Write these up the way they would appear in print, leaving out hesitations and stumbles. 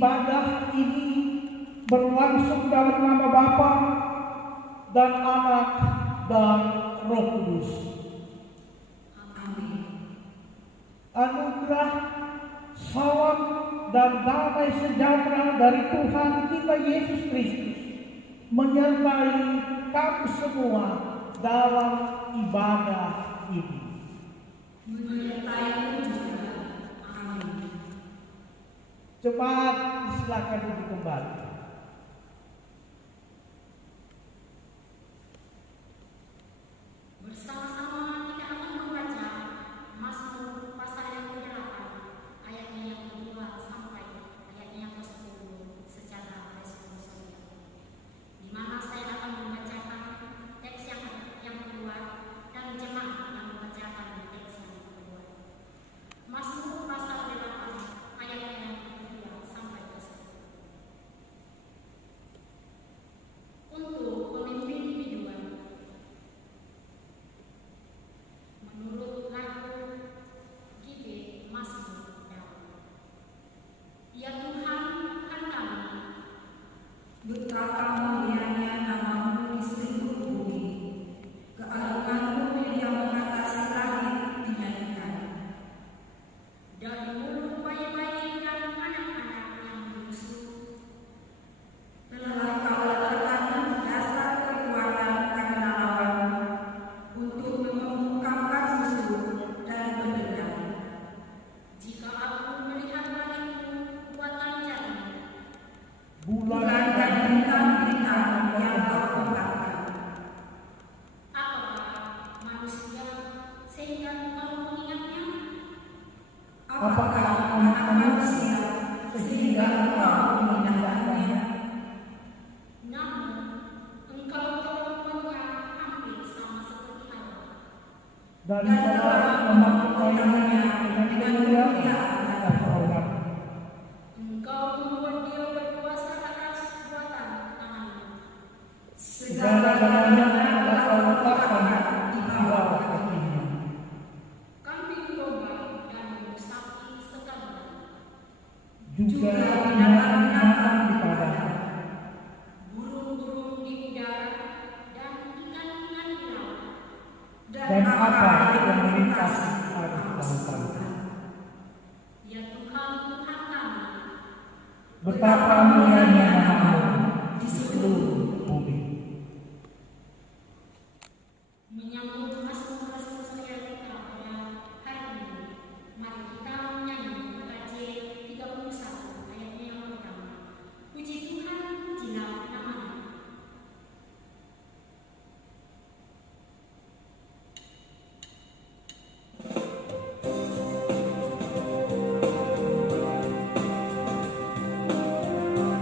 Ibadah ini berlangsung dalam nama Bapa dan Anak dan Roh Kudus. Amin. Anugerah, salam, dan damai sejahtera dari Tuhan kita Yesus Kristus menyertai kamu semua dalam ibadah ini. Menyertai juga. Amin. Jemaat silakan duduk kembali. Bersama-sama kita akan membaca Mazmur pasal yang ke-8 ayatnya yang kedua sampai ayatnya yang ke-10 secara responsif. Di mana saya akan membacakan teks yang kedua dan jemaat yang membacakan teks yang kedua. Mazmur pasal 8 ayatnya yang kedua sampai ke-10. Untuk pemimpin biduan. Menurut lagu Gide Mazmur Daud. Ya Tuhan, Tuhan kami, betapa mulianya namamu di seluruh bumi, keagunganmu yang mengatasi langit dinyanyikan. dari mulut bayi-bayi dan anak-anak yang bungsu, Telah kau letakkan dasar kekuatan karena lawanmu, untuk membungkamkan musuh dan berdendam. jika aku melihat balikku buatan jari, Bulan dan bintang-bintang yang kau ungkapkan. apakah manusia sehingga engkau mengingatnya? Apakah anak manusia sehingga engkau memindahkannya? Namun, engkau telah membuat hampir sama seperti Allah. Dan telah memakainya dengan mulia atas orang. Engkau membuat dia berkuasa atas buatan tanganmu. Segala-galanya telah kau letakkan di bawah kakinya. Kambing domba dan lembu sapi sekalian, Juga binatang-binatang di padang. burung-burung di udara dan ikan-ikan di laut, Dan apa yang melintasi atas lautan. ya Tuhan, Tuhan kami, Betapa mulianya namamu di seluruh bumi. menyambut Mazmur sosial kita pada hari ini. Mari kita menyanyi KJ 31 ayatnya yang pertama. Puji Tuhan, pujilah namanya. Thank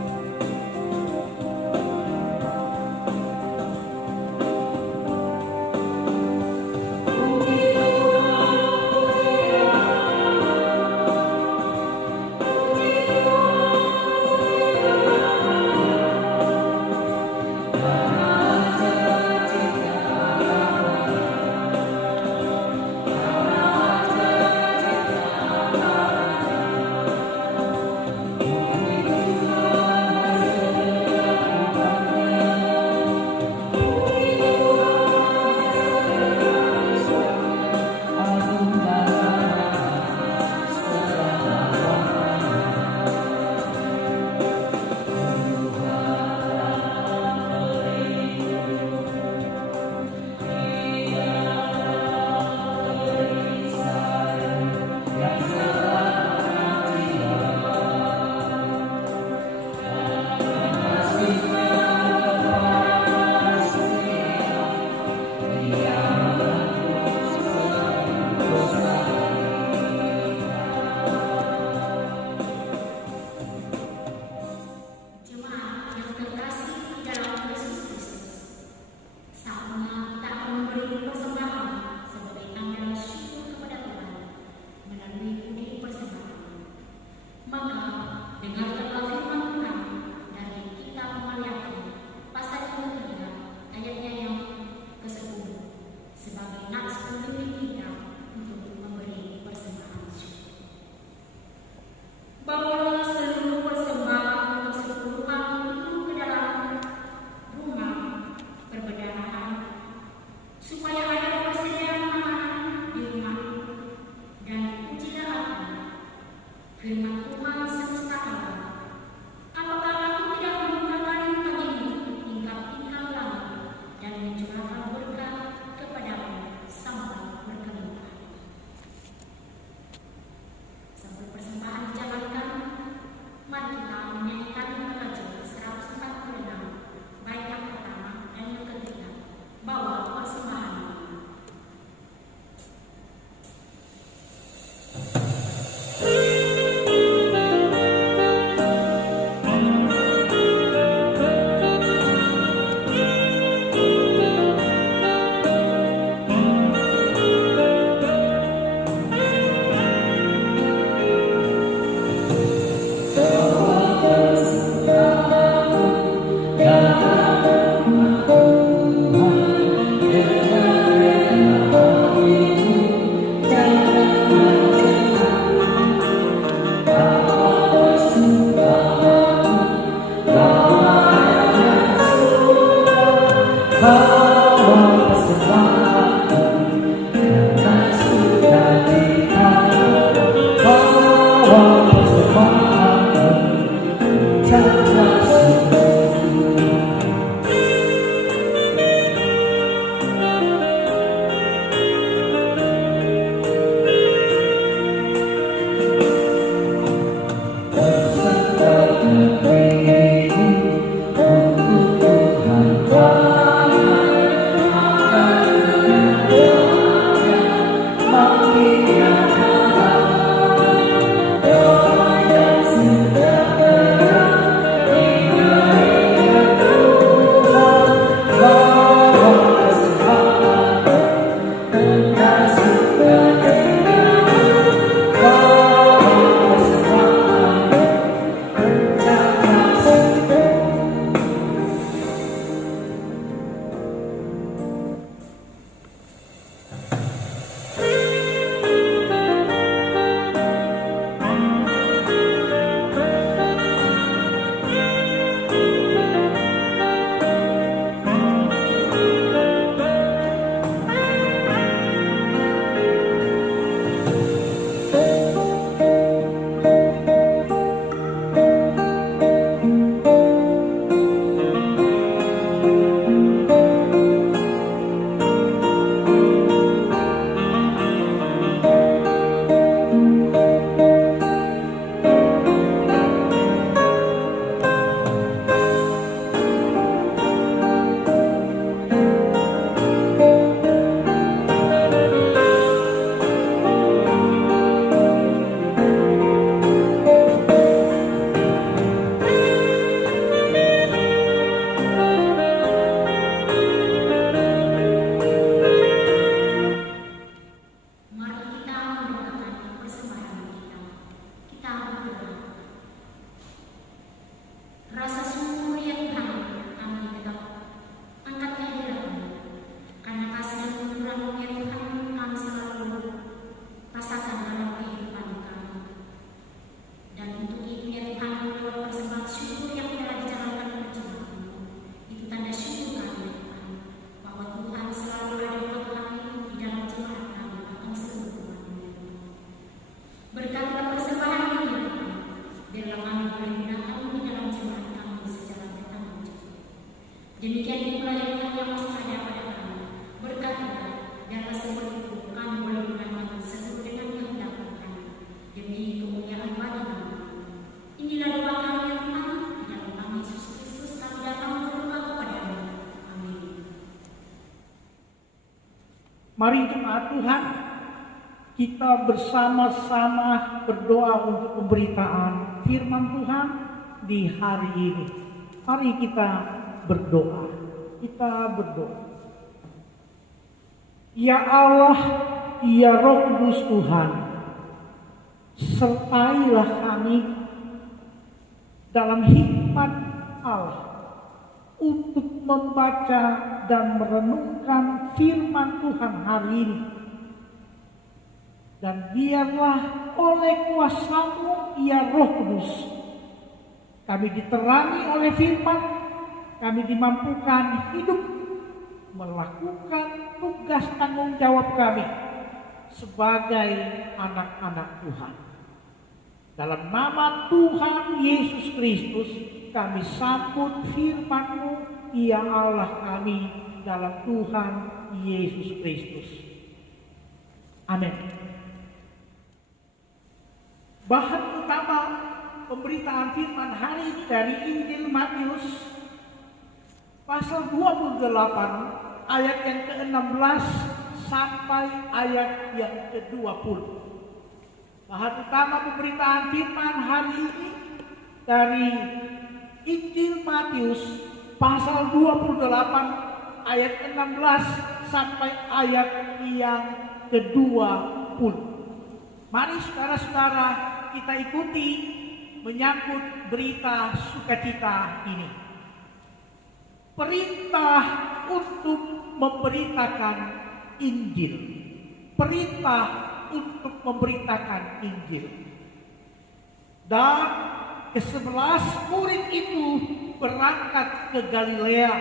Mari jemaat Tuhan, kita bersama-sama berdoa untuk pemberitaan firman Tuhan di hari ini. Mari kita berdoa. Kita berdoa. Ya Allah, ya Roh Kudus Tuhan, sertailah kami dalam hikmat Allah untuk membaca dan merenungkan firman Tuhan hari ini. Dan biarlah oleh kuasa-Mu, ya Roh Kudus, kami diterangi oleh firman, kami dimampukan hidup melakukan tugas tanggung jawab kami sebagai anak-anak Tuhan. Dalam nama Tuhan Yesus Kristus, kami sambut firman-Mu, ya Allah kami, dalam Tuhan Yesus Kristus. Amin. Bahan utama pemberitaan firman hari ini dari Injil Matius pasal 28 ayat yang ke-16 sampai ayat yang ke-20. Bahan utama pemberitaan firman hari ini dari Injil Matius pasal 28 ayat 16 sampai ayat yang ke-20. Mari saudara-saudara kita ikuti menyambut berita sukacita ini. Perintah untuk memberitakan Injil. Perintah untuk memberitakan Injil. Dan ke-11 murid itu berangkat ke Galilea,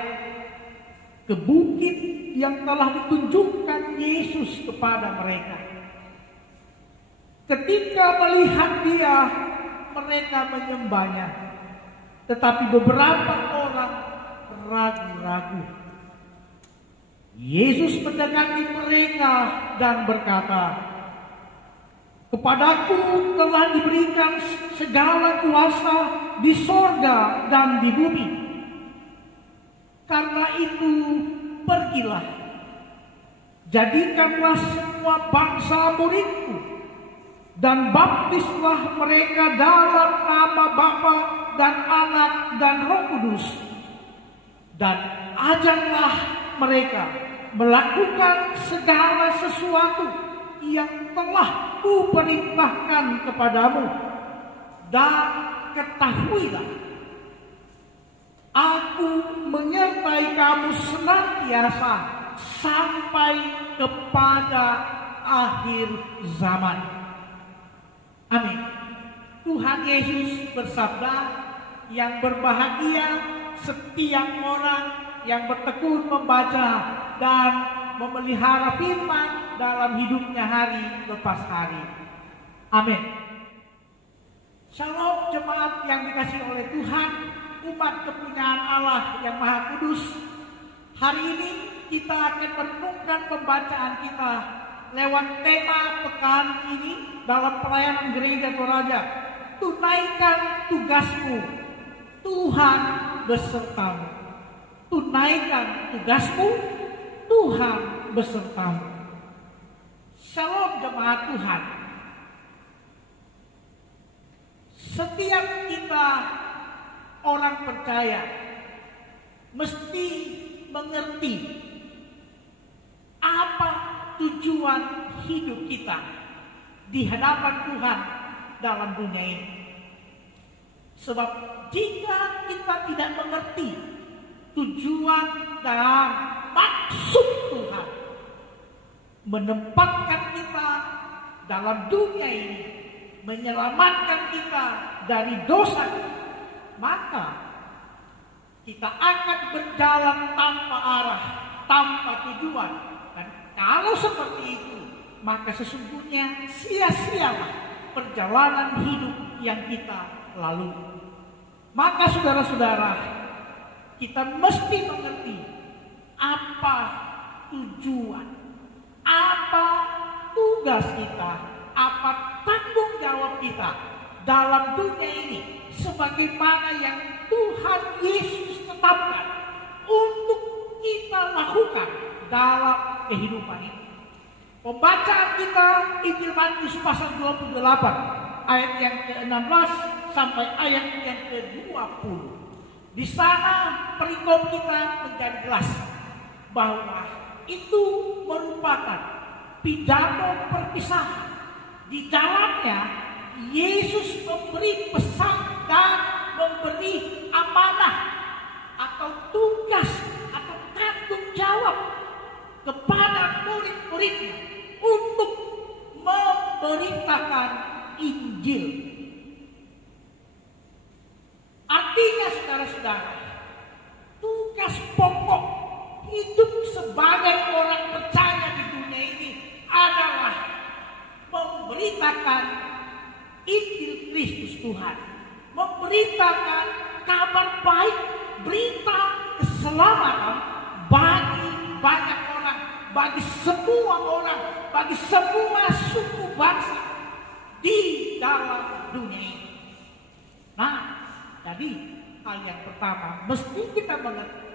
ke bukit yang telah ditunjukkan Yesus kepada mereka. Ketika melihat Dia, mereka menyembahnya, tetapi beberapa orang ragu-ragu. Yesus mendekati mereka dan berkata, "Kepadaku telah diberikan segala kuasa di sorga dan di bumi. Karena itu pergilah, jadikanlah semua bangsa muridku, dan baptislah mereka dalam nama Bapa dan Anak dan Roh Kudus, dan ajarlah mereka melakukan segala sesuatu yang telah kuperintahkan kepadamu. Dan ketahuilah, aku menyertai kamu senantiasa sampai kepada akhir zaman." Amin. Tuhan Yesus bersabda, yang berbahagia setiap orang yang bertekun membaca dan memelihara firman dalam hidupnya hari lepas hari. Amin. Shalom jemaat yang dikasihi oleh Tuhan, umat kepunyaan Allah yang Maha Kudus. Hari ini kita akan merenungkan pembacaan kita lewat tema pekan ini dalam pelayanan Gereja Toraja. Tunaikan tugasmu, Tuhan besertamu. Tunaikan tugasmu, Tuhan besertamu. Shalom jemaat Tuhan. Setiap kita orang percaya mesti mengerti apa tujuan hidup kita di hadapan Tuhan dalam dunia ini. Sebab jika kita tidak mengerti tujuan dan maksud Tuhan menempatkan kita dalam dunia ini, menyelamatkan kita dari dosa, maka kita akan berjalan tanpa arah, tanpa tujuan. Dan kalau seperti itu, maka sesungguhnya sia-sialah perjalanan hidup yang kita lalui. Maka saudara-saudara, kita mesti mengerti apa tujuan, apa tugas kita, apa tanggung jawab kita dalam dunia ini, sebagaimana yang Tuhan Yesus tetapkan untuk kita lakukan dalam kehidupan ini. Pembacaan kita Injil Matius pasal 28 ayat yang ke-16 sampai ayat yang ke-20. Di sana perikop kita menjadi jelas bahwa itu merupakan pidato perpisahan. Di dalamnya Yesus memberi pesan dan memberi amanah atau tugas atau tanggung jawab kepada murid-muridnya untuk memberitakan Injil. Artinya saudara-saudara, tugas pokok hidup sebagai orang percaya di dunia ini adalah memberitakan Injil Kristus Tuhan, memberitakan kabar baik, berita keselamatan bagi banyak orang, bagi semua orang, bagi semua suku bangsa di dalam dunia ini. Nah, jadi hal yang pertama mesti kita mengerti,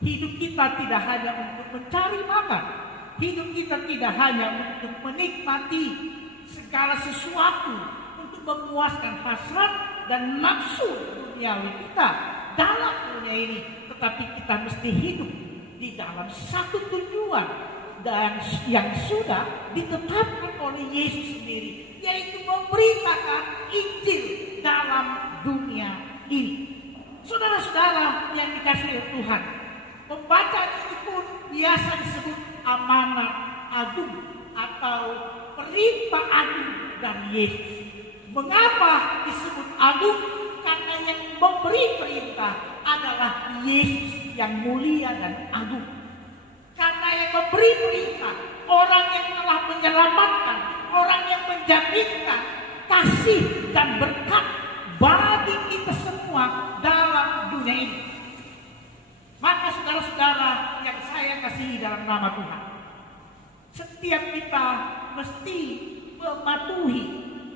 hidup kita tidak hanya untuk mencari makan, hidup kita tidak hanya untuk menikmati segala sesuatu, untuk memuaskan hasrat dan nafsu duniawi kita dalam dunia ini, tetapi kita mesti hidup di dalam satu tujuan dan yang sudah ditetapkan oleh Yesus sendiri, yaitu memberitakan Injil dalam dunia ini. Saudara-saudara yang dikasihi oleh Tuhan, pembacaan ini pun biasa disebut amanat agung atau perintah agung dari Yesus. Mengapa disebut agung? Karena yang memberi perintah adalah Yesus yang mulia dan agung. Karena yang memberi perintah, orang yang telah menyelamatkan, orang yang menjaminkan kasih dan berkat bagi kita semua dalam dunia ini. Maka saudara-saudara yang saya kasihi dalam nama Tuhan, setiap kita mesti mematuhi,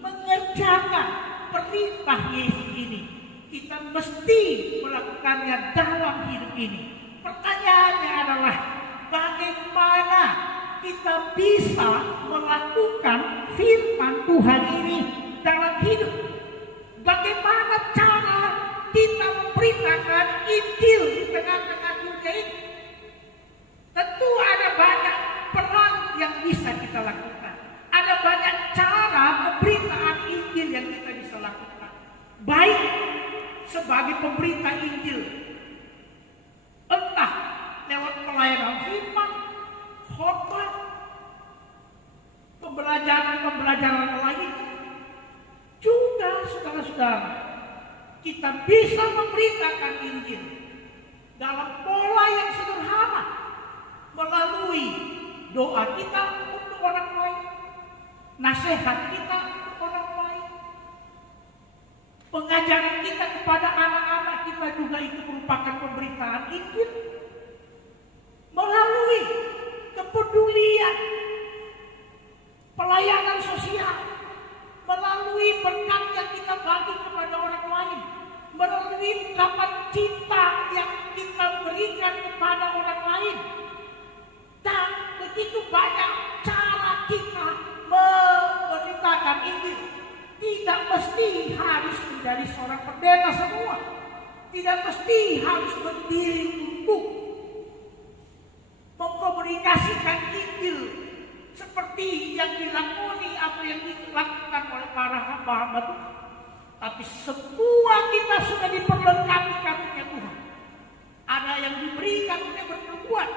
mengerjakan perintah Yesus ini. Kita mesti melakukannya dalam hidup ini. Pertanyaannya adalah, bagaimana kita bisa melakukan firman Tuhan ini dalam hidup? Bagaimana cara kita memberitakan Injil di tengah-tengah dunia ini? Tentu ada banyak peran yang bisa kita lakukan. Ada banyak cara pemberitaan Injil yang kita bisa lakukan. Baik sebagai pemberita Injil, entah lewat pelayanan firman, khotbah, pembelajaran lain. Juga saudara-saudara, kita bisa memberitakan Injil dalam pola yang sederhana, melalui doa kita untuk orang lain, nasihat kita untuk orang lain, pengajaran kita kepada anak-anak kita juga itu merupakan pemberitaan Injil, melalui kepedulian, pelayanan sosial, melalui berkat yang kita bagi kepada orang lain, melalui ungkapan cinta yang kita berikan kepada orang lain. Dan begitu banyak cara kita memberitakan Injil. Tidak mesti harus menjadi seorang pendeta semua, tidak mesti harus berdiri untuk mengkomunikasikan Injil seperti yang dilakoni atau yang dilakukan oleh para hamba-hamba Tuhan. Tapi semua kita sudah diperlengkapi karunia Tuhan. Ada yang diberi karunia bernubuat,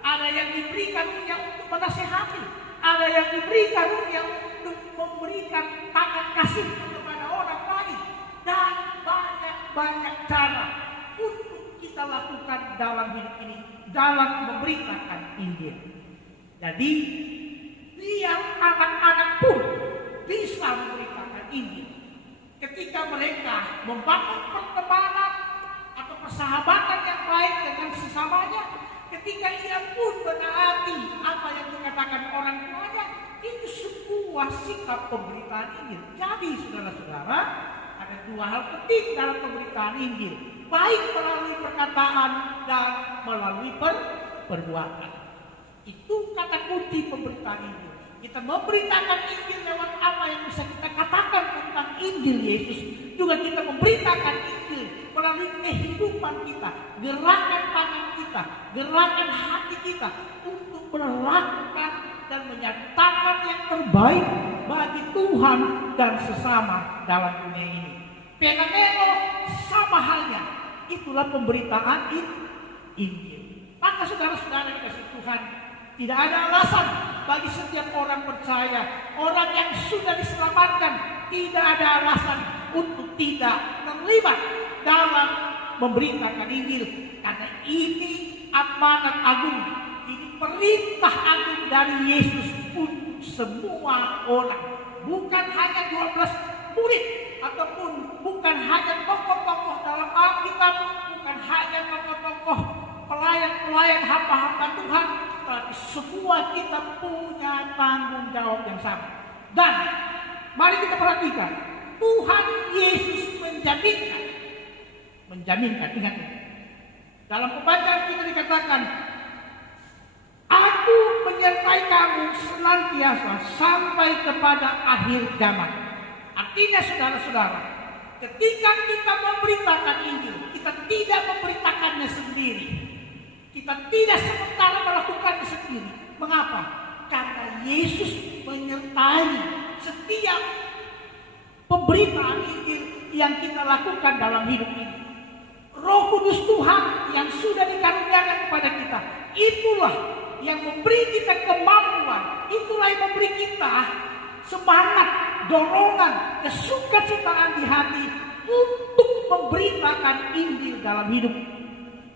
ada yang diberi karunia untuk menasihati, ada yang diberi karunia untuk memberikan tangan kasih kepada orang lain, dan banyak cara untuk kita lakukan dalam hidup ini, dalam memberitakan Injil. Jadi biar anak-anak pun bisa memberitakan Injil. Ketika mereka membangun pertemanan atau persahabatan yang baik dengan sesamanya, ketika ia pun menaati apa yang dikatakan orang tuanya, itu sebuah sikap pemberitaan Injil. Jadi saudara-saudara, ada dua hal penting dalam pemberitaan Injil, baik melalui perkataan dan melalui perbuatan. Itu kata kunci pemberitaan Injil. Kita memberitakan Injil lewat apa yang bisa kita katakan tentang Injil Yesus. Juga kita memberitakan Injil melalui kehidupan kita, gerakan tangan kita, gerakan hati kita untuk melakukan dan menyatakan yang terbaik bagi Tuhan dan sesama dalam dunia ini. Fenomeno sama halnya, itulah pemberitaan Injil. Maka saudara-saudara dikasih Tuhan, tidak ada alasan bagi setiap orang percaya, orang yang sudah diselamatkan, tidak ada alasan untuk tidak terlibat dalam memberitakan Injil. Karena ini amanat agung, ini perintah agung dari Yesus untuk semua orang. Bukan hanya 12 murid, ataupun bukan hanya tokoh-tokoh dalam Alkitab, bukan hanya tokoh-tokoh pelayan-pelayan hamba-hamba Tuhan, tapi semua kita punya tanggung jawab yang sama. Dan mari kita perhatikan, Tuhan Yesus menjaminkan, ingat ini. Dalam pembacaan kita dikatakan, Aku menyertai kamu senantiasa sampai kepada akhir zaman. Artinya saudara-saudara, ketika kita memberitakan Injil, kita tidak memberitakannya sendiri. Kita tidak sementara melakukannya sendiri. Mengapa? Karena Yesus menyertai setiap pemberitaan Injil yang kita lakukan dalam hidup ini. Roh Kudus Tuhan yang sudah dikaruniakan kepada kita, itulah yang memberi kita kemampuan, itulah yang memberi kita semangat, dorongan, kesukacitaan di hati untuk memberitakan Injil dalam hidup.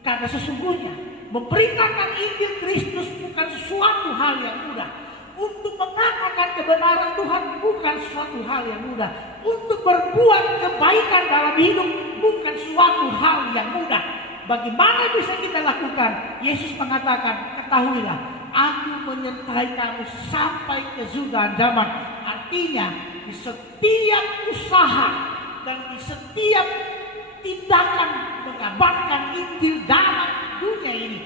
Karena sesungguhnya memberitakan Injil Kristus bukan suatu hal yang mudah. Untuk mengatakan kebenaran Tuhan bukan suatu hal yang mudah. Untuk berbuat kebaikan dalam hidup bukan suatu hal yang mudah. Bagaimana bisa kita lakukan? Yesus mengatakan, ketahuilah, Aku menyertai kamu sampai kesudahan zaman. Artinya, di setiap usaha dan di setiap tindakan mengabarkan Injil dalam dunia ini,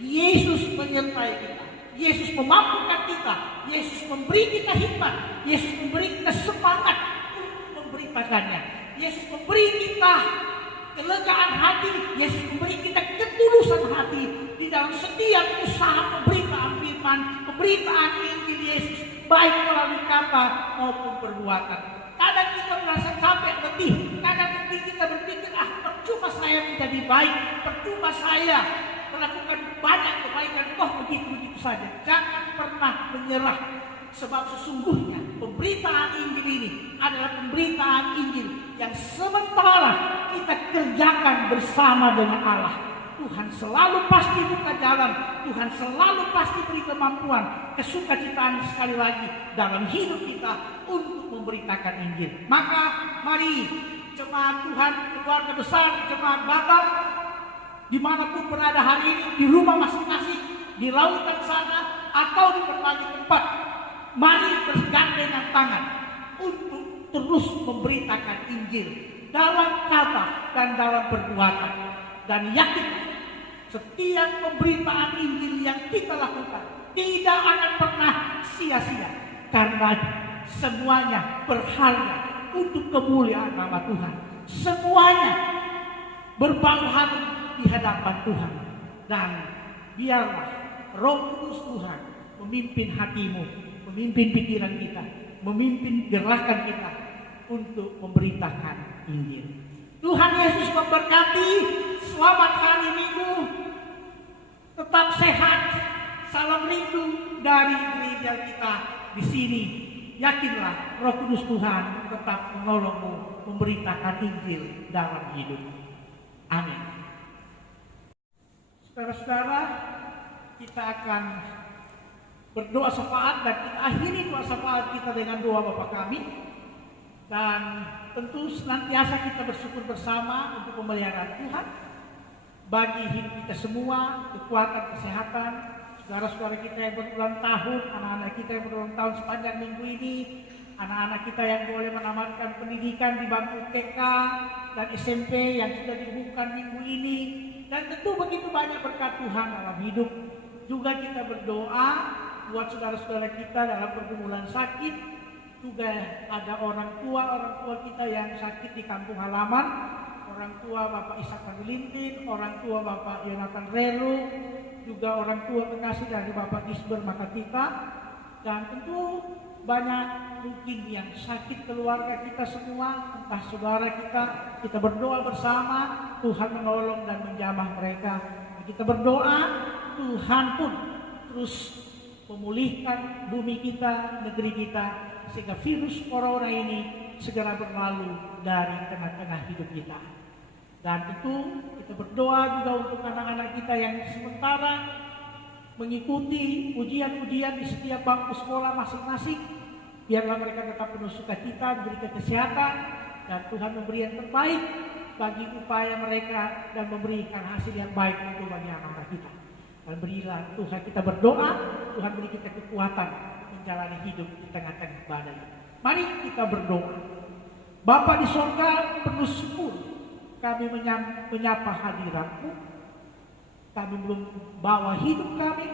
Yesus menyertai kita. Yesus memampukan kita. Yesus memberi kita hikmat. Yesus memberi kita semangat untuk memberitakannya. Yesus memberi kita kelegaan hati. Yesus memberi kita ketulusan hati di dalam setiap usaha pemberitaan firman, pemberitaan Injil Yesus, baik melalui kata maupun perbuatan. Kadang kita merasa capek, letih. Kadang kita berpikir, percuma saya menjadi baik, percuma saya melakukan banyak kebaikan, begitu saja. Jangan pernah menyerah, sebab sesungguhnya pemberitaan Injil ini adalah pemberitaan Injil yang sementara kita kerjakan bersama dengan Allah. Tuhan selalu pasti buka jalan, Tuhan selalu pasti beri kemampuan, kesukacitaan sekali lagi dalam hidup kita untuk memberitakan Injil. Maka mari jemaat Tuhan, keluarga besar, jemaat Batak, dimanapun berada hari ini, di rumah masing-masing, di lautan sana, atau di berbagai tempat, mari bergandengan tangan untuk terus memberitakan Injil dalam kata dan dalam perbuatan. Dan yakin, setiap pemberitaan Injil yang kita lakukan tidak akan pernah sia-sia, karena semuanya berharga untuk kemuliaan nama Tuhan. Semuanya berbau harum di hadapan Tuhan. Dan biarlah Roh Kudus Tuhan memimpin hatimu, memimpin pikiran kita, memimpin gerakan kita untuk memberitakan Injil. Tuhan Yesus memberkati. Selamat hari Minggu. Tetap sehat. Salam rindu dari gereja kita di sini. Yakinlah Roh Kudus Tuhan tetap menolongmu memberitakan Injil dalam hidup. Amin. Saudara-saudara, kita akan berdoa syafaat dan kita akhiri doa syafaat kita dengan doa Bapa kami. Dan tentu senantiasa kita bersyukur bersama untuk pemeliharaan Tuhan bagi hidup kita semua, kekuatan, kesehatan, saudara-saudara kita yang berulang tahun, anak-anak kita yang berulang tahun sepanjang minggu ini, anak-anak kita yang boleh menamatkan pendidikan di bangku TK dan SMP yang sudah dibuka minggu ini, dan tentu begitu banyak berkat Tuhan dalam hidup. Juga kita berdoa buat saudara-saudara kita dalam pergumulan sakit. Juga ada orang tua kita yang sakit di kampung halaman. Orang tua Bapak Ishak Halilintin, orang tua Bapak Yonatan Relu, juga orang tua kekasih dari Bapak Disber Makatita. Dan tentu banyak mungkin yang sakit keluarga kita semua, entah saudara kita berdoa bersama, Tuhan menolong dan menjamah mereka. Kita berdoa, Tuhan pun terus memulihkan bumi kita, negeri kita, sehingga virus corona ini segera berlalu dari tengah-tengah hidup kita. Dan tentu kita berdoa juga untuk anak-anak kita yang sementara mengikuti ujian-ujian di setiap bangku sekolah masing-masing. Biarlah mereka tetap penuh sukacita, diberikan kesehatan, dan Tuhan memberi yang terbaik bagi upaya mereka dan memberikan hasil yang baik untuk bagi anak-anak kita. Dan berilah Tuhan, kita berdoa, Tuhan beri kita kekuatan menjalani hidup di tengah-tengah badai. Mari kita berdoa. Bapa di sorga, penuh syukur kami menyapa hadirat-Mu. Kami belum bawa hidup kami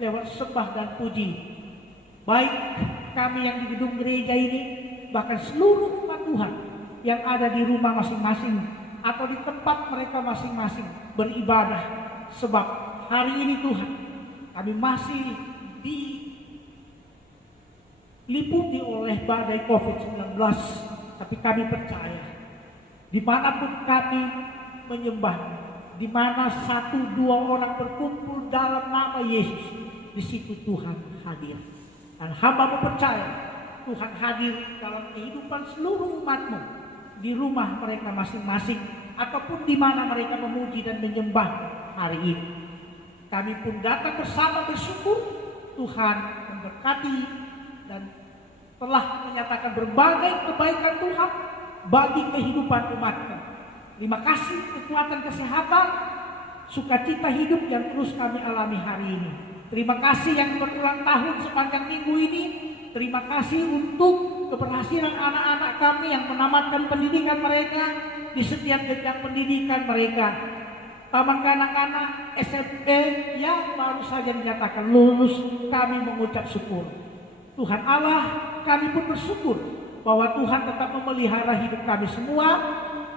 lewat sembah dan puji. Baik kami yang di gedung gereja ini, bahkan seluruh umat Tuhan yang ada di rumah masing-masing atau di tempat mereka masing-masing beribadah. Sebab hari ini Tuhan, kami masih diliputi oleh badai COVID-19. Tapi kami percaya, dimanapun kami menyembah, di mana 1-2 orang berkumpul dalam nama Yesus, di situ Tuhan hadir. Dan hamba percaya Tuhan hadir dalam kehidupan seluruh umat-Mu, di rumah mereka masing-masing, ataupun di mana mereka memuji dan menyembah hari ini. Kami pun datang bersama bersyukur Tuhan memberkati dan telah menyatakan berbagai kebaikan Tuhan bagi kehidupan umat-Mu. Terima kasih kekuatan kesehatan, sukacita hidup yang terus kami alami hari ini. Terima kasih yang berulang tahun sepanjang minggu ini. Terima kasih untuk keberhasilan anak-anak kami yang menamatkan pendidikan mereka di setiap jenjang pendidikan mereka. Taman kanak-kanak, SMP yang baru saja dinyatakan lulus, kami mengucap syukur. Tuhan Allah, kami pun bersyukur bahwa Tuhan tetap memelihara hidup kami semua,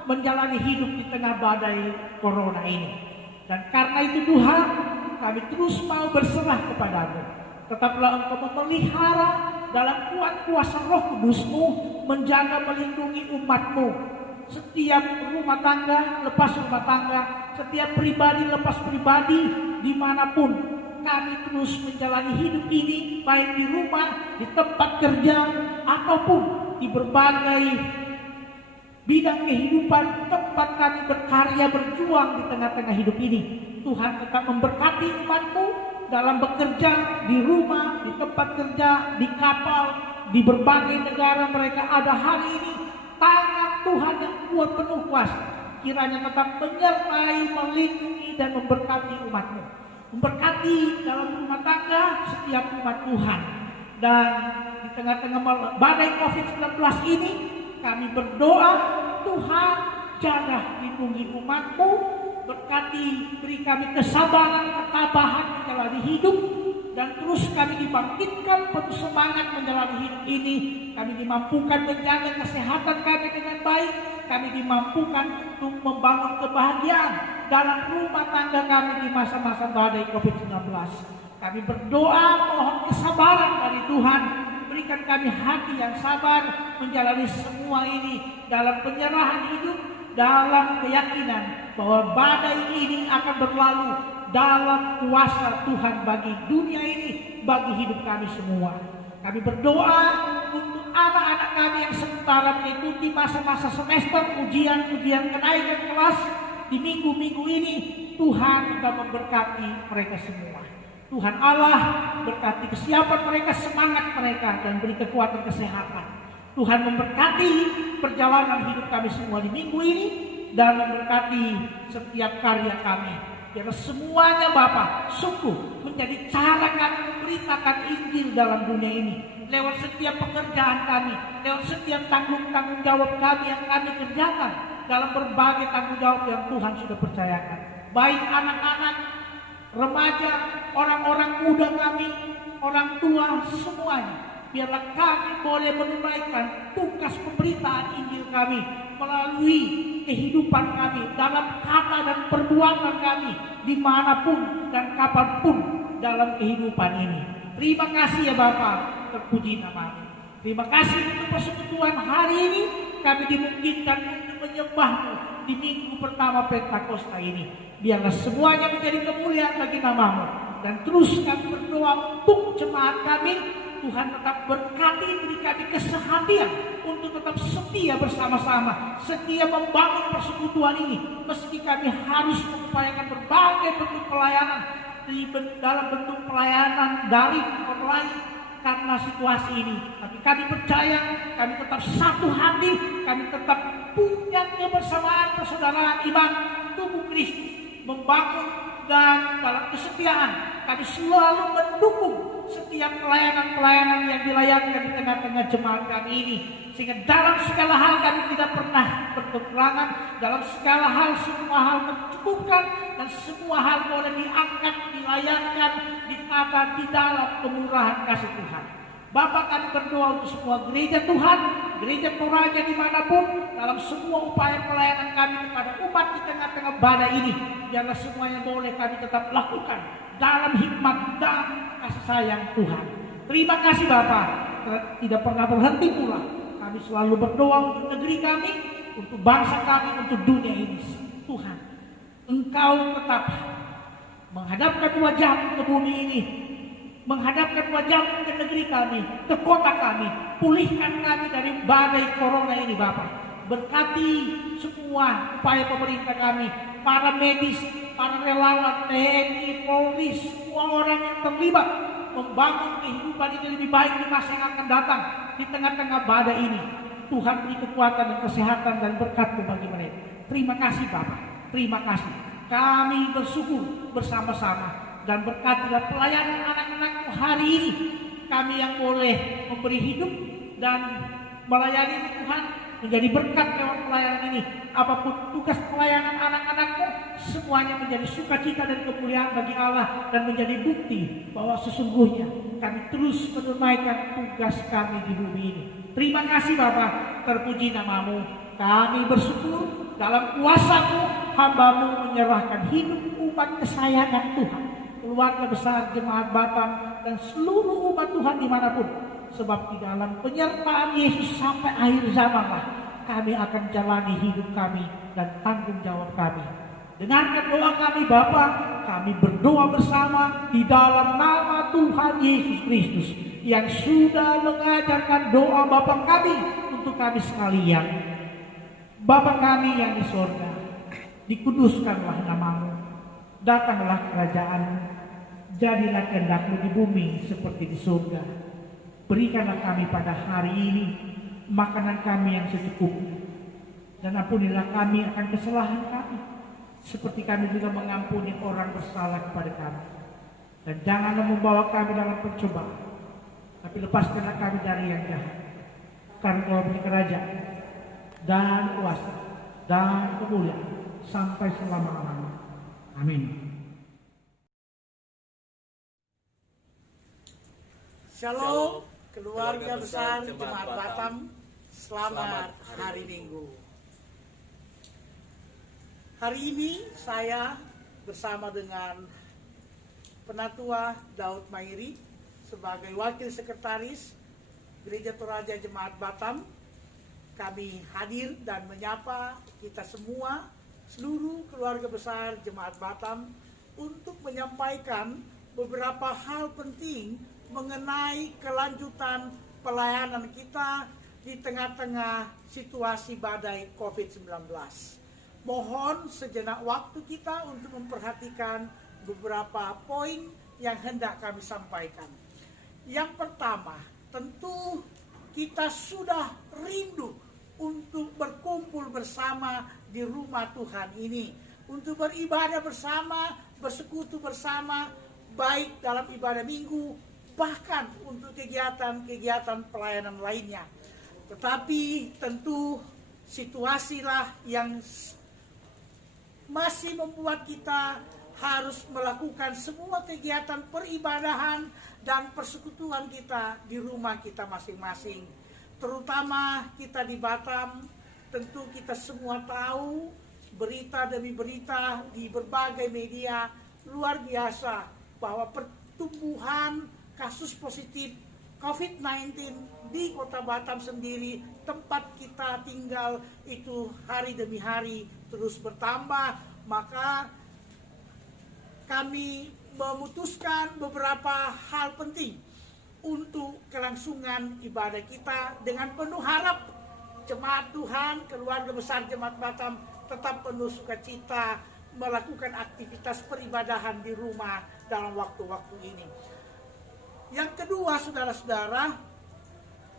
menjalani hidup di tengah badai corona ini. Dan karena itu Tuhan, kami terus mau berserah kepada-Mu. Tetaplah Engkau memelihara dalam kuat kuasa Roh Kudus-Mu, menjaga melindungi umat-Mu. Setiap rumah tangga lepas rumah tangga, setiap pribadi lepas pribadi, dimanapun kami terus menjalani hidup ini, baik di rumah, di tempat kerja, ataupun di berbagai bidang kehidupan tempat kami berkarya berjuang di tengah-tengah hidup ini. Tuhan tetap memberkati umat-Mu dalam bekerja, di rumah, di tempat kerja, di kapal, di berbagai negara mereka ada hari ini. Tangan Tuhan yang kuat penuh kuasa kiranya tetap menyertai, melindungi dan memberkati umat-Mu. Memberkati dalam rumah tangga setiap umat Tuhan. Dan di tengah-tengah badai COVID-19 ini, kami berdoa, Tuhan jaga lindungi umat-Mu, berkati, beri kami kesabaran, ketabahan menjalani hidup, dan terus kami dibangkitkan penuh semangat menjalani hidup ini. Kami dimampukan menjaga kesehatan kami dengan baik, kami dimampukan untuk membangun kebahagiaan dalam rumah tangga kami di masa-masa badai COVID-19. Kami berdoa mohon kesabaran dari Tuhan. Berikan kami hati yang sabar menjalani semua ini dalam penyerahan hidup, dalam keyakinan bahwa badai ini akan berlalu dalam kuasa Tuhan bagi dunia ini, bagi hidup kami semua. Kami berdoa untuk anak-anak kami yang sementara mengikuti masa-masa semester ujian-ujian kenaikan kelas di minggu-minggu ini. Tuhan juga memberkati mereka semua. Tuhan Allah berkati kesiapan mereka, semangat mereka, dan beri kekuatan kesehatan. Tuhan memberkati perjalanan hidup kami semua di minggu ini, dan memberkati setiap karya kami. Biarlah semuanya Bapa sungguh menjadi cara kami memberitakan Injil dalam dunia ini. Lewat setiap pekerjaan kami, lewat setiap tanggung jawab kami yang kami kerjakan dalam berbagai tanggung jawab yang Tuhan sudah percayakan. Baik anak-anak, remaja, orang-orang muda kami, orang tua, semuanya. Biarlah kami boleh menunaikan tugas pemberitaan Injil kami melalui kehidupan kami, dalam kata dan perbuatan kami, dimanapun dan kapanpun dalam kehidupan ini. Terima kasih ya Bapa, terpuji namamu. Terima kasih untuk persekutuan hari ini, kami dimungkinkan untuk menyembah-Mu di minggu pertama Pentakosta ini. Biarlah semuanya menjadi kemuliaan bagi namamu. Dan terus kami berdoa untuk jemaat kami, Tuhan tetap berkati, beri kami kesehatian untuk tetap setia bersama-sama, setia membangun persekutuan ini. Meski kami harus mengupayakan berbagai bentuk pelayanan, dalam bentuk pelayanan dari online karena situasi ini. Tapi kami percaya, kami tetap satu hati, kami tetap punya kebersamaan persaudaraan iman tubuh Kristus, membangun dan dalam kesetiaan kami selalu mendukung setiap pelayanan-pelayanan yang dilayangkan di tengah-tengah jemaat kami ini. Sehingga dalam segala hal kami tidak pernah berkekurangan, dalam segala hal semua hal tercukupkan, dan semua hal boleh diangkat, dilayangkan, ditata di dalam kemurahan kasih Tuhan. Bapa, kami berdoa untuk semua gereja Tuhan, gereja Toraja dimanapun, dalam semua upaya pelayanan kami kepada umat di tengah-tengah badai ini. Biarlah semuanya boleh kami tetap lakukan dalam hikmat dan kasih sayang Tuhan. Terima kasih Bapa, tidak pernah berhenti pula. Kami selalu berdoa untuk negeri kami, untuk bangsa kami, untuk dunia ini. Tuhan, Engkau tetap menghadapkan wajah ke bumi ini, menghadapkan wajah ke negeri kami, ke kota kami. Pulihkan kami dari badai corona ini Bapa. Berkati semua upaya pemerintah kami, para medis, para relawan, TNI, Polri, semua orang yang terlibat membangun kehidupan ini lebih baik di masa yang akan datang di tengah-tengah badai ini. Tuhan beri kekuatan dan kesehatan dan berkat bagi mereka. Terima kasih Bapak, terima kasih. Kami bersyukur bersama-sama dan berkatilah pelayanan anak-anak-Mu hari ini. Kami yang boleh memberi hidup dan melayani Tuhan, menjadi berkat lewat pelayanan ini. Apapun tugas pelayanan anak-anak-Mu, semuanya menjadi sukacita dan kemuliaan bagi Allah, dan menjadi bukti bahwa sesungguhnya kami terus menunaikan tugas kami di bumi ini. Terima kasih Bapa, terpuji namamu. Kami bersyukur dalam kuasa-Mu, hamba-Mu menyerahkan hidup umat kesayangan Tuhan, keluarga besar jemaat Batam, dan seluruh umat Tuhan dimanapun. Sebab di dalam penyertaan Yesus sampai akhir zamanlah kami akan jalani hidup kami dan tanggung jawab kami. Dengarkan doa kami Bapa, kami berdoa bersama di dalam nama Tuhan Yesus Kristus yang sudah mengajarkan doa Bapa kami untuk kami sekalian. Bapa kami yang di sorga, dikuduskanlah namamu, datanglah kerajaan-Mu, jadilah kehendak-Mu di bumi seperti di surga. Berikanlah kami pada hari ini makanan kami yang secukupnya, dan ampunilah kami akan kesalahan kami, seperti kami juga mengampuni orang bersalah kepada kami. Dan janganlah membawa kami dalam pencobaan, tapi lepaskanlah kami dari yang jahat. Karena Kau punya kerajaan dan kuasa dan kemuliaan sampai selama-lamanya. Amin. Shalom, keluarga besar Jemaat Batam, selamat hari Minggu. Hari ini saya bersama dengan Penatua Daud Mairi sebagai Wakil Sekretaris Gereja Toraja Jemaat Batam. Kami hadir dan menyapa kita semua, seluruh keluarga besar Jemaat Batam, untuk menyampaikan beberapa hal penting mengenai kelanjutan pelayanan kita di tengah-tengah situasi badai COVID-19. Mohon sejenak waktu kita untuk memperhatikan beberapa poin yang hendak kami sampaikan. Yang pertama, tentu kita sudah rindu untuk berkumpul bersama di rumah Tuhan ini, untuk beribadah bersama, bersekutu bersama, baik dalam ibadah minggu, bahkan untuk kegiatan-kegiatan pelayanan lainnya. Tetapi tentu situasilah yang masih membuat kita harus melakukan semua kegiatan peribadahan dan persekutuan kita di rumah kita masing-masing. Terutama kita di Batam, tentu kita semua tahu berita demi berita di berbagai media luar biasa bahwa pertumbuhan kasus positif COVID-19 di Kota Batam sendiri, tempat kita tinggal itu hari demi hari terus bertambah. Maka kami memutuskan beberapa hal penting untuk kelangsungan ibadah kita dengan penuh harap jemaat Tuhan, keluarga besar jemaat Batam tetap penuh sukacita melakukan aktivitas peribadahan di rumah dalam waktu-waktu ini. Yang kedua, saudara-saudara,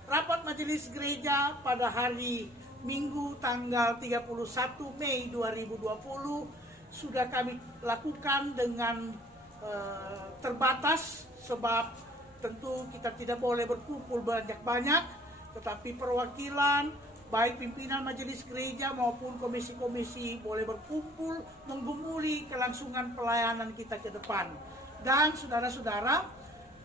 rapat majelis gereja pada hari Minggu tanggal 31 Mei 2020 sudah kami lakukan dengan terbatas, sebab tentu kita tidak boleh berkumpul banyak-banyak, tetapi perwakilan baik pimpinan majelis gereja maupun komisi-komisi boleh berkumpul menggumuli kelangsungan pelayanan kita ke depan. Dan saudara-saudara,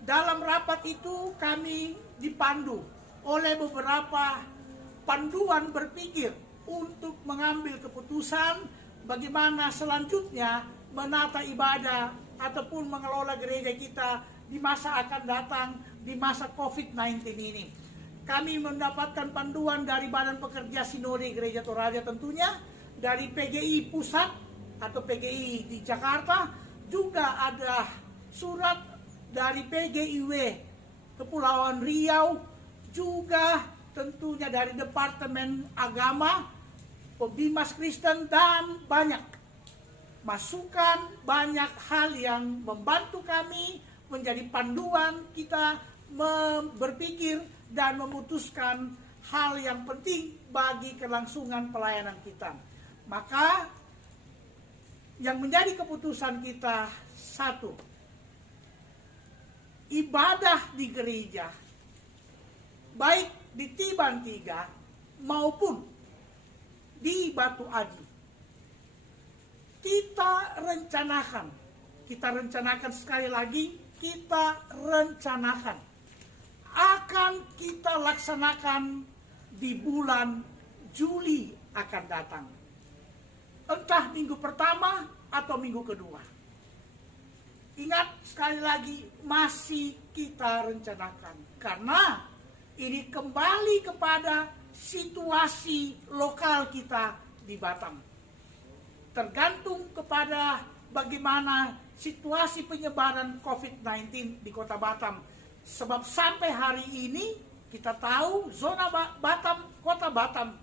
dalam rapat itu kami dipandu oleh beberapa panduan berpikir untuk mengambil keputusan bagaimana selanjutnya menata ibadah ataupun mengelola gereja kita di masa akan datang, di masa COVID-19 ini. Kami mendapatkan panduan dari Badan Pekerja Sinode Gereja Toraja tentunya, dari PGI Pusat atau PGI di Jakarta, juga ada surat dari PGIW Kepulauan Riau, juga tentunya dari Departemen Agama, Pembimas Kristen, dan banyak masukan, banyak hal yang membantu kami menjadi panduan kita berpikir dan memutuskan hal yang penting bagi kelangsungan pelayanan kita. Maka yang menjadi keputusan kita satu, ibadah di gereja baik di Tiban 3 maupun di Batu Aji kita rencanakan sekali lagi, kita rencanakan akan kita laksanakan di bulan Juli akan datang. Entah minggu pertama atau minggu kedua. Ingat sekali lagi, masih kita rencanakan. Karena ini kembali kepada situasi lokal kita di Batam. Tergantung kepada bagaimana situasi penyebaran COVID-19 di Kota Batam. Sebab sampai hari ini kita tahu zona Batam, Kota Batam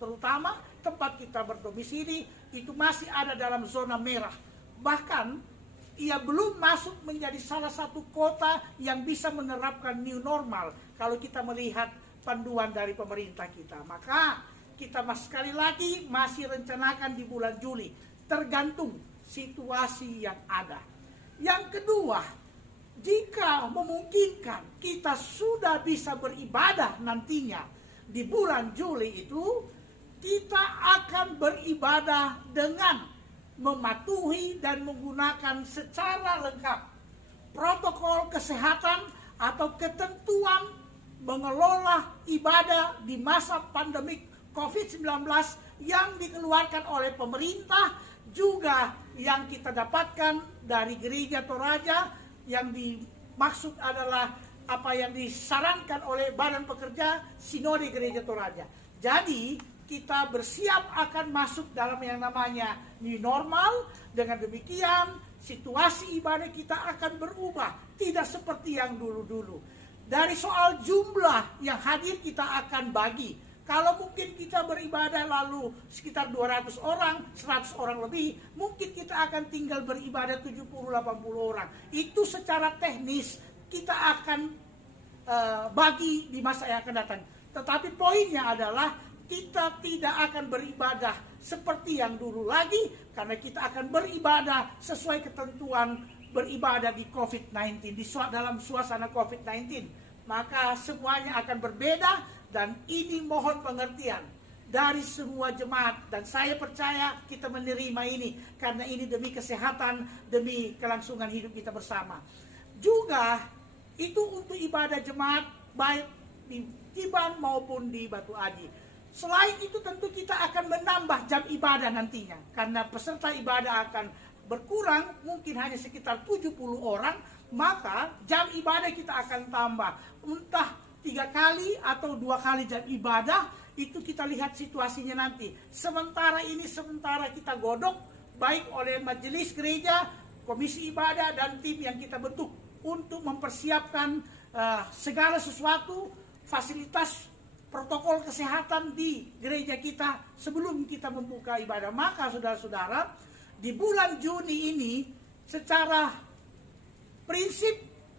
terutama tempat kita berdomisili itu masih ada dalam zona merah. Bahkan ia belum masuk menjadi salah satu kota yang bisa menerapkan new normal kalau kita melihat panduan dari pemerintah kita. Maka kita sekali lagi masih rencanakan di bulan Juli, tergantung situasi yang ada. Yang kedua, jika memungkinkan kita sudah bisa beribadah nantinya di bulan Juli itu, kita akan beribadah dengan mematuhi dan menggunakan secara lengkap protokol kesehatan atau ketentuan mengelola ibadah di masa pandemik COVID-19 yang dikeluarkan oleh pemerintah, juga yang kita dapatkan dari Gereja Toraja, yang dimaksud adalah apa yang disarankan oleh Badan Pekerja Sinode Gereja Toraja. Jadi kita bersiap akan masuk dalam yang namanya new normal. Dengan demikian situasi ibadah kita akan berubah, tidak seperti yang dulu-dulu. Dari soal jumlah yang hadir kita akan bagi. Kalau mungkin kita beribadah lalu sekitar 200 orang, 100 orang lebih, mungkin kita akan tinggal beribadah 70-80 orang. Itu secara teknis kita akan bagi di masa yang akan datang. Tetapi poinnya adalah kita tidak akan beribadah seperti yang dulu lagi, karena kita akan beribadah sesuai ketentuan beribadah di COVID-19, dalam suasana COVID-19. Maka semuanya akan berbeda, dan ini mohon pengertian dari semua jemaat. Dan saya percaya kita menerima ini, karena ini demi kesehatan, demi kelangsungan hidup kita bersama. Juga itu untuk ibadah jemaat baik di Tiban maupun di Batu Aji. Selain itu tentu kita akan menambah jam ibadah nantinya, karena peserta ibadah akan berkurang, mungkin hanya sekitar 70 orang, maka jam ibadah kita akan tambah. Entah 3 kali atau 2 kali jam ibadah, itu kita lihat situasinya nanti. Sementara kita godok, baik oleh majelis gereja, komisi ibadah, dan tim yang kita bentuk untuk mempersiapkan segala sesuatu, fasilitas protokol kesehatan di gereja kita sebelum kita membuka ibadah. Maka saudara-saudara, di bulan Juni ini secara prinsip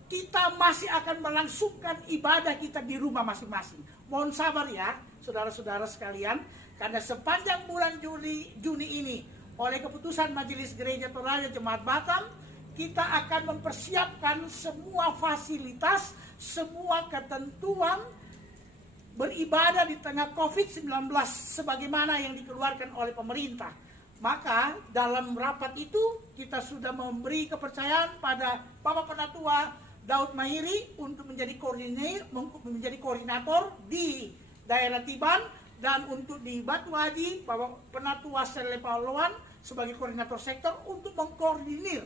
kita masih akan melangsungkan ibadah kita di rumah masing-masing. Mohon sabar ya saudara-saudara sekalian, karena sepanjang bulan Juni ini oleh keputusan Majelis Gereja Toraja Jemaat Batam, kita akan mempersiapkan semua fasilitas, semua ketentuan beribadah di tengah COVID-19 sebagaimana yang dikeluarkan oleh pemerintah. Maka dalam rapat itu kita sudah memberi kepercayaan pada Bapak Penatua Daud Mahiri untuk menjadi koordinator di daerah Tiban, dan untuk di Batu Aji Bapak Penatua Sele Pauluan sebagai koordinator sektor untuk mengkoordinir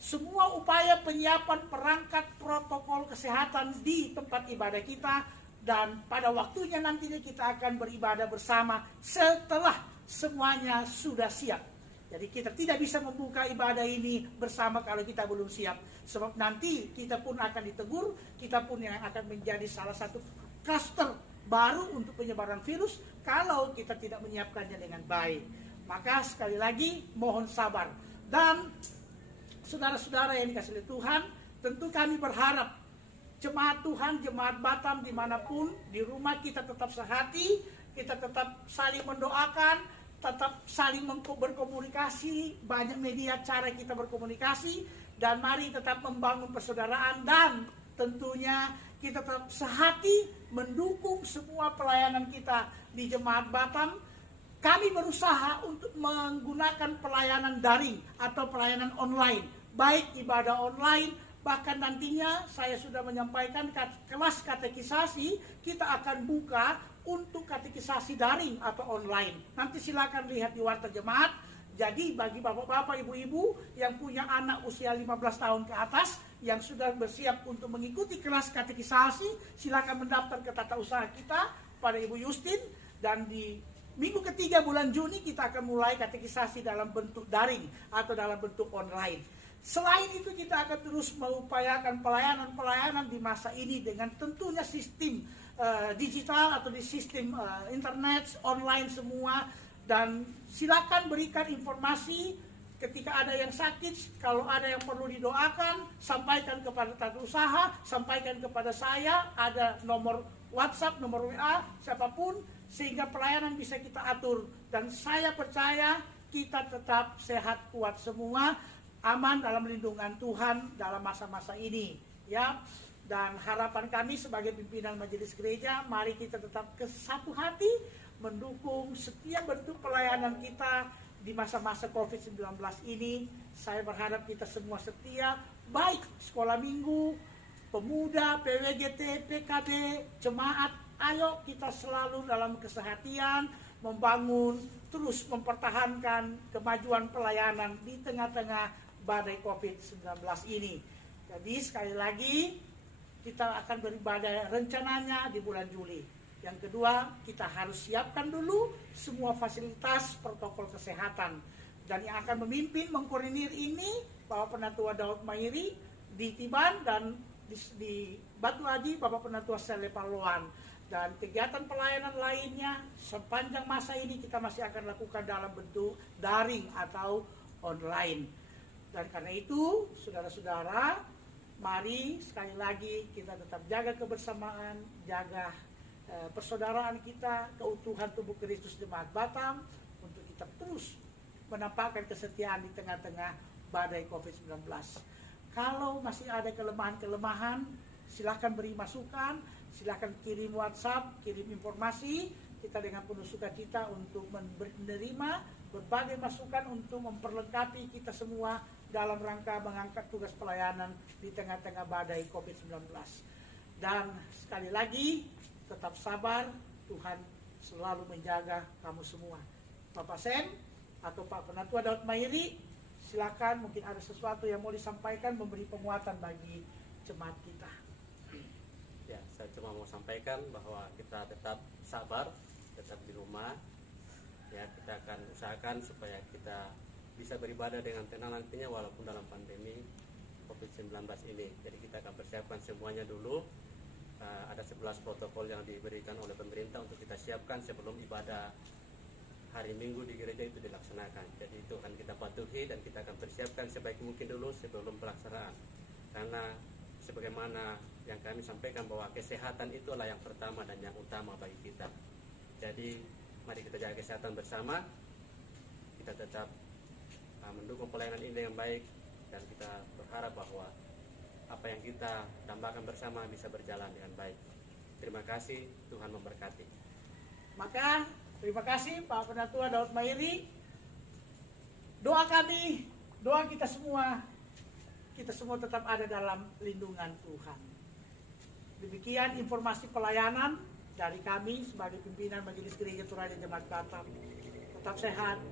semua upaya penyiapan perangkat protokol kesehatan di tempat ibadah kita. Dan pada waktunya nantinya kita akan beribadah bersama setelah semuanya sudah siap. Jadi kita tidak bisa membuka ibadah ini bersama kalau kita belum siap. Sebab nanti kita pun akan ditegur, kita pun yang akan menjadi salah satu kluster baru untuk penyebaran virus kalau kita tidak menyiapkannya dengan baik. Maka sekali lagi mohon sabar. Dan saudara-saudara yang dikasihi Tuhan, tentu kami berharap jemaat Tuhan, jemaat Batam dimanapun, di rumah kita tetap sehati, kita tetap saling mendoakan, tetap saling berkomunikasi, banyak media cara kita berkomunikasi, dan mari tetap membangun persaudaraan, dan tentunya kita tetap sehati mendukung semua pelayanan kita di jemaat Batam. Kami berusaha untuk menggunakan pelayanan daring atau pelayanan online, baik ibadah online. Bahkan nantinya saya sudah menyampaikan kelas katekisasi kita akan buka untuk katekisasi daring atau online. Nanti silakan lihat di Warta Jemaat. Jadi bagi bapak-bapak, ibu-ibu yang punya anak usia 15 tahun ke atas yang sudah bersiap untuk mengikuti kelas katekisasi, silakan mendaftar ke tata usaha kita pada Ibu Justin. Dan di minggu ketiga bulan Juni kita akan mulai katekisasi dalam bentuk daring atau dalam bentuk online. Selain itu kita akan terus mengupayakan pelayanan-pelayanan di masa ini dengan tentunya sistem digital atau di sistem internet, online semua. Dan silakan berikan informasi ketika ada yang sakit, kalau ada yang perlu didoakan, sampaikan kepada tata usaha, sampaikan kepada saya, ada nomor WhatsApp, nomor WA, siapapun, sehingga pelayanan bisa kita atur. Dan saya percaya kita tetap sehat, kuat semua, aman dalam lindungan Tuhan dalam masa-masa ini, ya. Dan harapan kami sebagai pimpinan majelis gereja, mari kita tetap kesatu hati mendukung setiap bentuk pelayanan kita di masa-masa COVID-19 ini. Saya berharap kita semua setia, baik sekolah minggu, pemuda, PWGT, PKB, jemaat. Ayo kita selalu dalam kesehatian, membangun, terus mempertahankan kemajuan pelayanan di tengah-tengah badai COVID-19 ini. Jadi sekali lagi kita akan beribadah rencananya di bulan Juli. Yang kedua, kita harus siapkan dulu semua fasilitas protokol kesehatan. Dan yang akan memimpin mengkoordinir ini Bapak Penatua Daud Mahiri di Tiban, dan di Batu Aji Bapak Penatua Sele Paluan. Dan kegiatan pelayanan lainnya sepanjang masa ini kita masih akan lakukan dalam bentuk daring atau online. Dan karena itu, saudara-saudara, mari sekali lagi kita tetap jaga kebersamaan, jaga persaudaraan kita, keutuhan tubuh Kristus Jemaat Batam, untuk kita terus menampakkan kesetiaan di tengah-tengah badai COVID-19. Kalau masih ada kelemahan-kelemahan, silahkan beri masukan, silahkan kirim WhatsApp, kirim informasi kita dengan penuh sukacita untuk menerima berbagai masukan untuk memperlengkapi kita semua dalam rangka mengangkat tugas pelayanan di tengah-tengah badai COVID-19. Dan sekali lagi, tetap sabar, Tuhan selalu menjaga kamu semua. Bapak Sen atau Pak Penatua Daud Mairi, silakan, mungkin ada sesuatu yang mau disampaikan, memberi penguatan bagi jemaat kita. Ya, saya cuma mau sampaikan bahwa kita tetap sabar, tetap di rumah. Ya, kita akan usahakan supaya kita bisa beribadah dengan tenang nantinya walaupun dalam pandemi COVID-19 ini. Jadi kita akan persiapkan semuanya dulu. Ada 11 protokol yang diberikan oleh pemerintah untuk kita siapkan sebelum ibadah hari Minggu di gereja itu dilaksanakan. Jadi itu akan kita patuhi dan kita akan persiapkan sebaik mungkin dulu sebelum pelaksanaan. Karena sebagaimana yang kami sampaikan bahwa kesehatan itulah yang pertama dan yang utama bagi kita. Jadi mari kita jaga kesehatan bersama. Kita tetap mendukung pelayanan ini dengan baik dan kita berharap bahwa apa yang kita tambahkan bersama bisa berjalan dengan baik. Terima kasih, Tuhan memberkati. Maka terima kasih Pak Penatua Daud Mairi. Doa kami, doa kita semua tetap ada dalam lindungan Tuhan. Demikian informasi pelayanan dari kami sebagai pimpinan Majelis Gereja Toraja Jemaat Batam. Tetap sehat,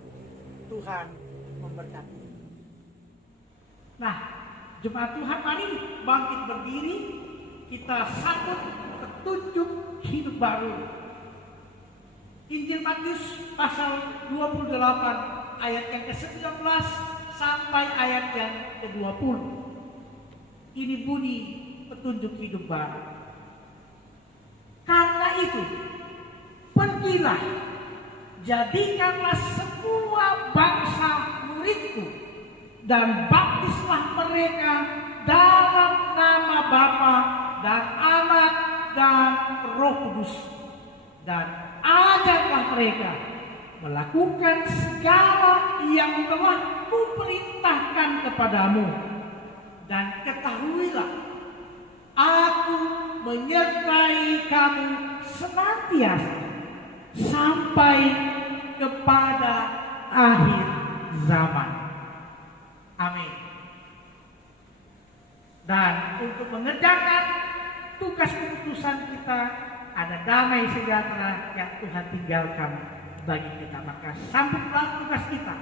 Tuhan memberkati. Nah, jemaat Tuhan, mari bangkit berdiri, kita sambut petunjuk hidup baru. Injil Matius pasal 28 ayat yang ke-19 sampai ayat yang ke-20. Ini bunyi petunjuk hidup baru. Karena itu, pergilah, jadikanlah semua bangsa muridku, dan baptislah mereka dalam nama Bapa dan Anak dan Roh Kudus, dan ajarlah mereka melakukan segala yang telah kuperintahkan kepadamu, dan ketahuilah, aku menyertai kamu senantiasa sampai kepada akhir zaman. Amin. Dan untuk mengerjakan tugas keputusan kita, ada damai sejahtera yang Tuhan tinggalkan bagi kita. Maka sambutlah tugas kita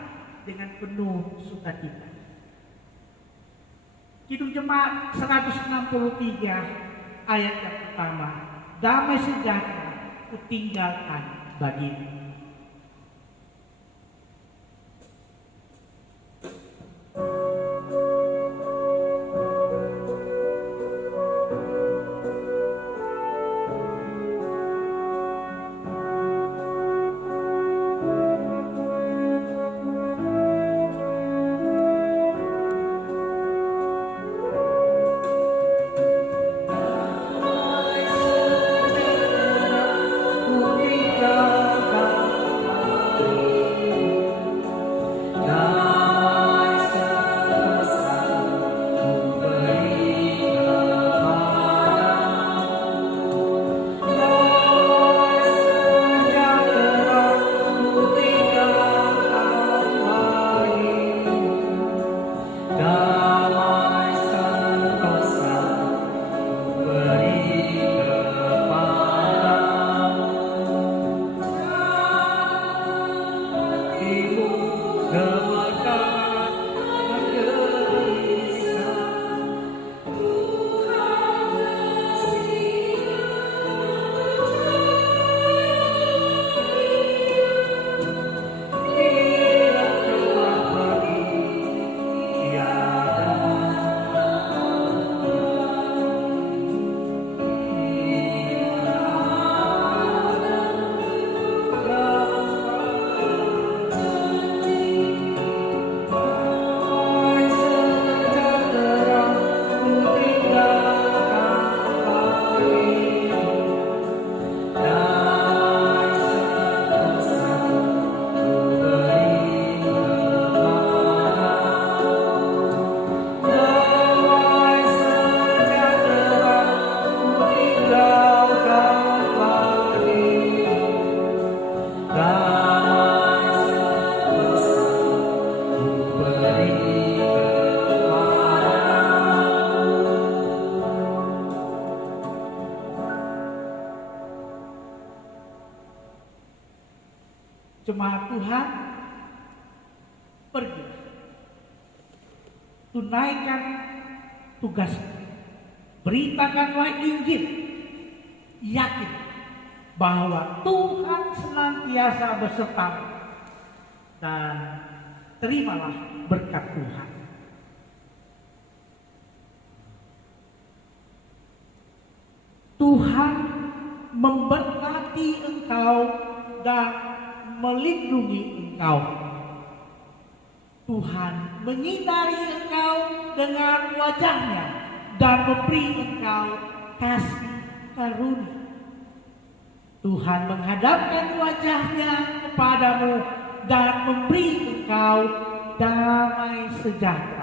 dengan penuh sukacita. Kidung Jemaat 163 ayat yang pertama. Damai sejahtera kutinggalkan bagimu. Ku tinggalkan Jemaat Tuhan, pergi. Tunaikan tugasmu. Beritakanlah Injil. Yakin bahwa Tuhan senantiasa besertamu. Dan terimalah berkat Tuhan. Tuhan memberkati engkau dan melindungi engkau. Tuhan menyinari engkau dengan wajahnya dan memberi engkau kasih karunia. Tuhan menghadapkan wajahnya kepadamu dan memberi engkau damai sejahtera.